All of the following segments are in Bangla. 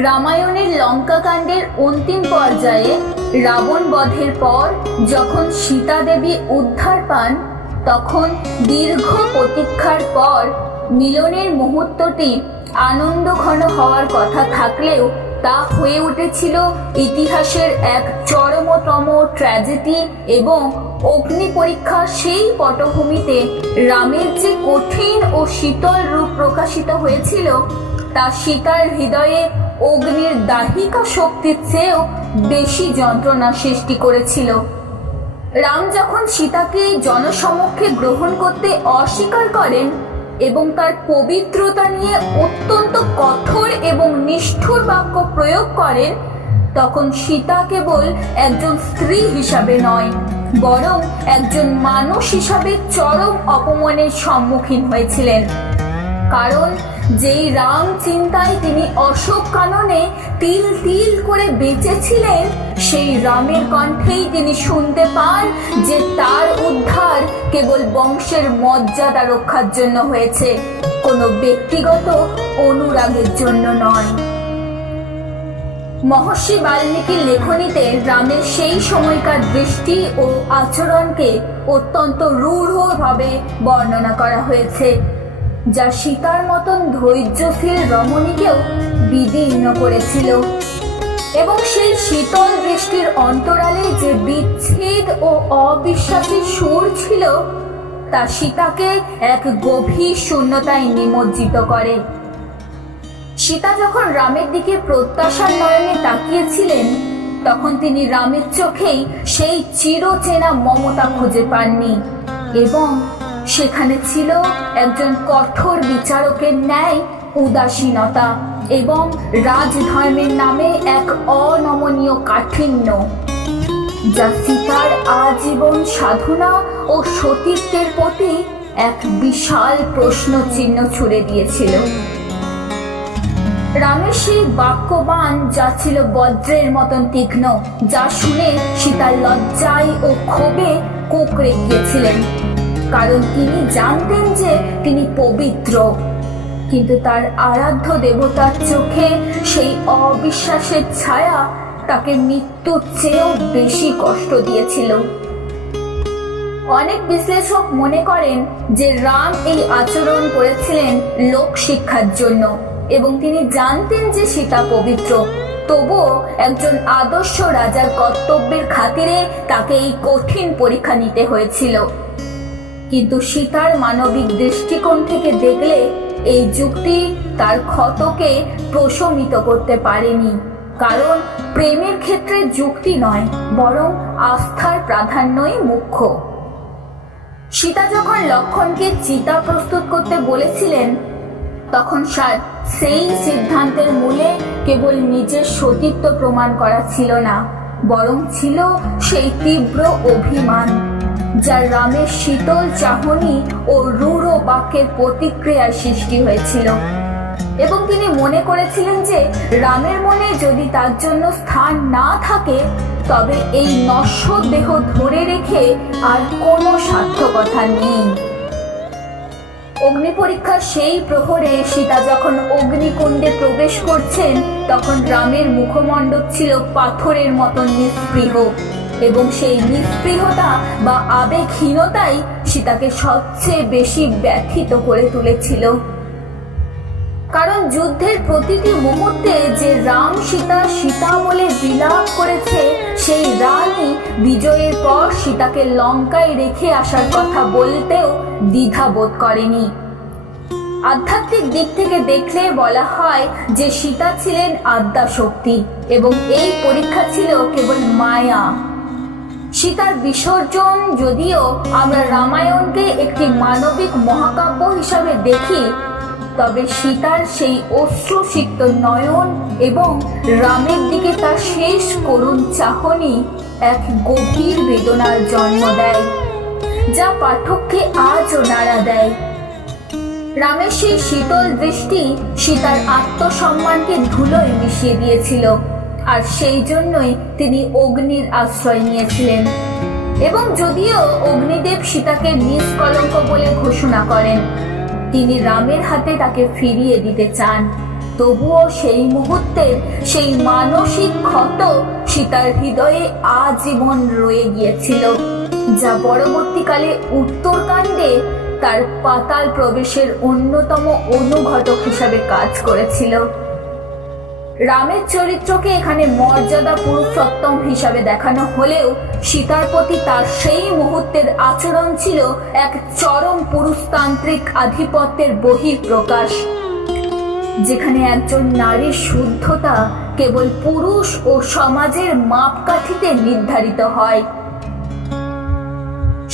রামায়ণের লঙ্কাকাণ্ডের অন্তিম পর্যায়ে রাবণ বধের পর যখন সীতা দেবী উদ্ধার পান, তখন দীর্ঘ প্রতীক্ষার পর মিলনের মুহূর্তটি আনন্দঘন হওয়ার কথা থাকলেও তা হয়ে উঠেছিল ইতিহাসের এক চরমতম ট্র্যাজেডি। এবং অগ্নি পরীক্ষার সেই পটভূমিতে রামের যে কঠিন ও শীতল রূপ প্রকাশিত হয়েছিল, তা সীতার হৃদয়ে অগ্নির দাহিকা শক্তির চেয়েও বেশি যন্ত্রণা সৃষ্টি করেছিল। রাম যখন সীতাকে জনসমক্ষে গ্রহণ করতে অস্বীকার করেন এবং তার পবিত্রতা নিয়ে অত্যন্ত কঠোর এবং নিষ্ঠুর বাক্য প্রয়োগ করেন, তখন সীতা কেবল একজন স্ত্রী হিসাবে নয়, বরং একজন মানুষ হিসাবে চরম অপমানের সম্মুখীন হয়েছিলেন। কারণ যেই রাম চিন্তায় তিনি অশোক কাননে তিল তিল করে বেঁচেছিলেন, সেই রামের কণ্ঠেই তিনি শুনতে পান যে তার উদ্ধার কেবল বংশের মর্যাদা রক্ষার জন্য হয়েছে, কোনো ব্যক্তিগত অনুরাগের জন্য নয়। মহর্ষি বাল্মীকির লেখনীতে রামের সেই সময়কার দৃষ্টি ও আচরণকে অত্যন্ত রূঢ়ভাবে বর্ণনা করা হয়েছে, যা সীতার মতন ধৈর্যশীল রমণীকেও বিদীর্ণ করেছিল। এবং সেই শীতল দৃষ্টির অন্তরালে যে বিচ্ছেদ ও অবিশ্বাসের সুর ছিল, তা সীতাকে এক গভীর শূন্যতায় নিমজ্জিত করে। সীতা যখন রামের দিকে প্রত্যাশার নয়নে তাকিয়েছিলেন, তখন তিনি রামের চোখেই সেই চিরচেনা মমতা খুঁজে পাননি, এবং সেখানে ছিল একজন কঠোর বিচারকের ন্যায় উদাসীনতা এবং রাজধর্মের নামে এক অনমনীয় কাঠিন্য, যা সীতার আজীবন সাধনা ও সতীত্বের প্রতি এক বিশাল প্রশ্ন চিহ্ন ছুড়ে দিয়েছিল। রামের সেই বাক্যবাণ যা ছিল বজ্রের মতন তীক্ষ্ণ, যা শুনে সীতার লজ্জায় ও ক্ষোভে কুঁকড়ে গিয়েছিলেন। কারণ তিনি জানতেন যে তিনি পবিত্র, কিন্তু তার আরাধ্য দেবতার চোখে সেই অবিশ্বাসের ছায়া তাকে মৃত্যুর চেয়েও বেশি কষ্ট দিয়েছিল। অনেক বিশ্লেষক মনে করেন যে রাম এই আচরণ করেছিলেন লোক শিক্ষার জন্য, এবং তিনি জানতেন যে সীতা পবিত্র, তবুও একজন আদর্শ রাজার কর্তব্যের খাতিরে তাকে এই কঠিন পরীক্ষা নিতে হয়েছিল। কিন্তু সীতার মানবিক দৃষ্টিকোণ থেকে দেখলে এই যুক্তি তার ক্ষতকে প্রশমিত করতে পারেনি, কারণ প্রেমের ক্ষেত্রে যুক্তি নয়, বরং আস্থার প্রাধান্যই মুখ্য। সীতা যখন লক্ষ্মণকে চিতা প্রস্তুত করতে বলেছিলেন, তখন সেই সিদ্ধান্তের মূলে কেবল নিজের সতীত্ব প্রমাণ করা ছিল না, বরং ছিল সেই তীব্র অভিমান, যা রামের শীতল চাহনি ও রূঢ় বাক্যের প্রতিক্রিয়ার সৃষ্টি হয়েছিল। এবং তিনি মনে করেছিলেন যে রামের মনে যদি তার জন্য স্থান না থাকে, তবে এই নশ্বর দেহ ধরে রেখে আর কোনো সার্থকতা নেই। অগ্নি পরীক্ষার সেই প্রহরে সীতা যখন অগ্নিকুণ্ডে প্রবেশ করছেন, তখন রামের মুখমণ্ডল ছিল পাথরের মতন নিস্পৃহ, এবং সেই নিস্পৃহতা বা আবেগহীনতাই সীতাকে সবচেয়ে বেশি ব্যথিত করে তুলেছিল। কারণ যুদ্ধের প্রতিটি মুহূর্তে যে রাম সীতা সীতা বলে বিলাপ করেছে, সেই রামই বিজয়ের পর সীতাকে লঙ্কায় রেখে আসার কথা বলতেও দ্বিধাবোধ করেনি। আধ্যাত্মিক দিক থেকে দেখলে বলা হয় যে সীতা ছিলেন আদ্যাশক্তি, এবং এই পরীক্ষা ছিল কেবল মায়া। সীতার বিসর্জন যদিও আমরা রামায়ণকে একটি মানবিক মহাকাব্য হিসাবে দেখি, তবে সীতার সেই অশ্রুসিক্ত নয়ন এবং রামের দিকে তার শেষ করুণ চাহনি এক গভীর বেদনার জন্ম দেয়, যা পাঠককে আজও নাড়া দেয়। রামের সেই শীতল দৃষ্টি সীতার আত্মসম্মানকে ধুলোয় মিশিয়ে দিয়েছিল, আর সেই জন্যই তিনি অগ্নির আশ্রয় নিয়েছিলেন। এবং যদিও অগ্নিদেব সীতাকে নিষ্কলঙ্ক বলে ঘোষণা করেন, তিনি রামের হাতে তাকে ফিরিয়ে দিতে চান, তবুও সেই মুহূর্তের সেই মানসিক ক্ষত সীতার হৃদয়ে আজীবন রয়ে গিয়েছিল, যা পরবর্তীকালে উত্তরকাণ্ডে তার পাতাল প্রবেশের অন্যতম অনুঘটক হিসাবে কাজ করেছিল। রামের চরিত্রকে এখানে মর্যাদা পুরুষোত্তম হিসাবে দেখানো হলেও সীতার প্রতি তার সেই মুহূর্তের আচরণ ছিল এক চরম পুরুষতান্ত্রিক আধিপত্যের বহিঃপ্রকাশ, যেখানে একজন নারীর শুদ্ধতা কেবল পুরুষ ও সমাজের মাপকাঠিতে নির্ধারিত হয়।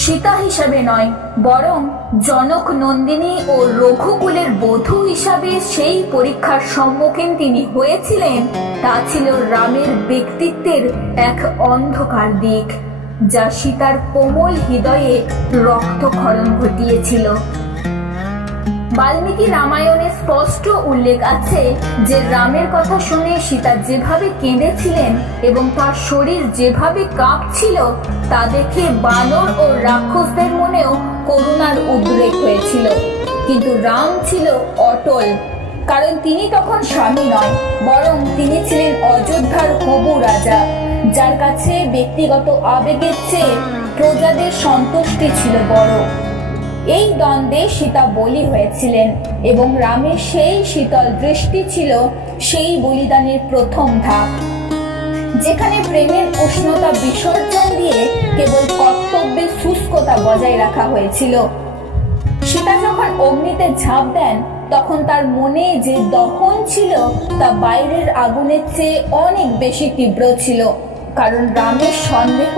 সীতা হিসাবে নয়, বরং জনক নন্দিনী ও রঘুকুলের বধূ হিসাবে সেই পরীক্ষার সম্মুখীন তিনি হয়েছিলেন। তা ছিল রামের ব্যক্তিত্বের এক অন্ধকার দিক, যা সীতার কোমল হৃদয়ে রক্তক্ষরণ ঘটিয়েছিল। বাল্মীকি রামায়ণে স্পষ্ট উল্লেখ আছে যে রামের কথা শুনে সীতা যেভাবে কেঁদেছিলেন এবং তার শরীর যেভাবে কাঁপছিল, তা দেখে বানর ও রাক্ষসদের মনেও করুণার উদ্রেক হয়েছিল। কিন্তু রাম ছিল অটল, কারণ তিনি তখন স্বামী নয়, বরং তিনি ছিলেন অযোধ্যার হবু রাজা, যার কাছে ব্যক্তিগত আবেগের চেয়ে প্রজাদের সন্তুষ্টি ছিল বড়। এই দ্বন্দ্বে সীতা বলি হয়েছিলেন এবং রামের সেই শীতল দৃষ্টি ছিল সেই বলিদানের প্রথম ধাপ, যেখানে প্রেমের উষ্ণতা বিসর্জন দিয়ে কেবল কর্তব্যের শুষ্কতা বজায় রাখা হয়েছিল। সীতা যখন অগ্নিতে ঝাঁপ দেন, তখন তার মনে যে দহন ছিল তা বাইরের আগুনের চেয়ে অনেক বেশি তীব্র ছিল, কারণ রামের সন্দেহ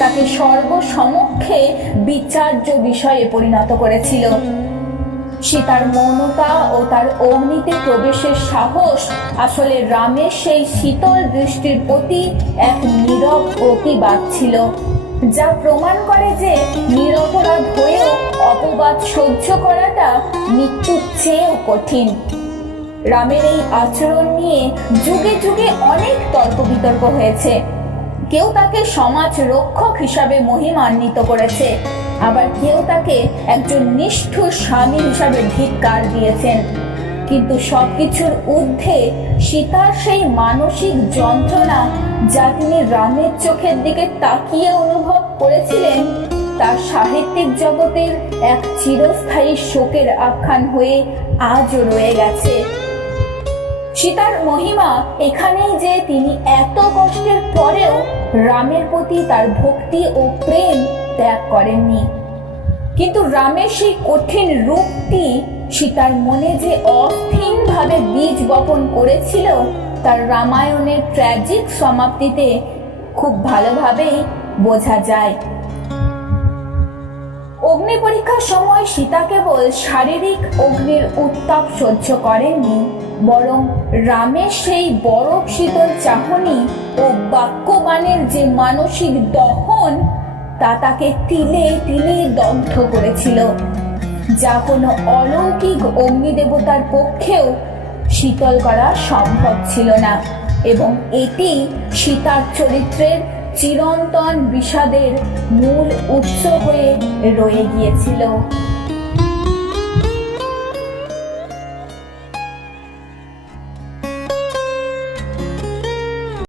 তাকে সর্বসমক্ষে বিচার্য বিষয়ে পরিণত করেছিল। সীতার মৌনতা ও তার অগ্নিতে প্রবেশের সাহস আসলে রামের সেই শীতল দৃষ্টির প্রতি এক নীরব প্রতিবাদ ছিল, যা প্রমাণ করে যে নিরপরাধ হয়েও অপবাদ সহ্য করাটা মৃত্যুর চেয়েও কঠিন। রামের এই আচরণ নিয়ে যুগে যুগে অনেক তর্ক বিতর্ক হয়েছে। কেউ তাকে সমাজ রক্ষক হিসাবে মহিমান্বিত করেছে, আবার কেউ তাকে একজন নিষ্ঠুর স্বামী হিসাবে ধিক্কার দিয়েছেন। কিন্তু সবকিছুর ঊর্ধ্বে সীতার সেই মানসিক যন্ত্রণা, যা তিনি রামের চোখের দিকে তাকিয়ে অনুভব করেছিলেন, তার সাহিত্যিক জগতের এক চিরস্থায়ী শোকের আখ্যান হয়ে আজও রয়ে গেছে। সীতার মহিমা এখানেই যে তিনি এত কষ্টের পরেও রামের প্রতি তার ভক্তি ও প্রেম ত্যাগ করেননি। কিন্তু রামের সেই কঠিন রূপটি সীতার মনে যে অস্থিরভাবে বীজ বপন করেছিল, তার রামায়ণের ট্র্যাজিক সমাপ্তিতে খুব ভালোভাবেই বোঝা যায়। অগ্নি পরীক্ষার সময় সীতা কেবল শারীরিক অগ্নির উত্তাপ সহ্য করেননি, বরং রামের সেই বরফ শীতল চাহনি ও বাক্যবাণের যে মানসিক দহন, তা তাকে তিলে তিলে দগ্ধ করেছিল, যা কোনো অলৌকিক অগ্নিদেবতার পক্ষেও শীতল করা সম্ভব ছিল না। এবং এটি সীতার চরিত্রের চিরন্তন বিষাদের মূল উৎস হয়ে রয়ে গিয়েছিল।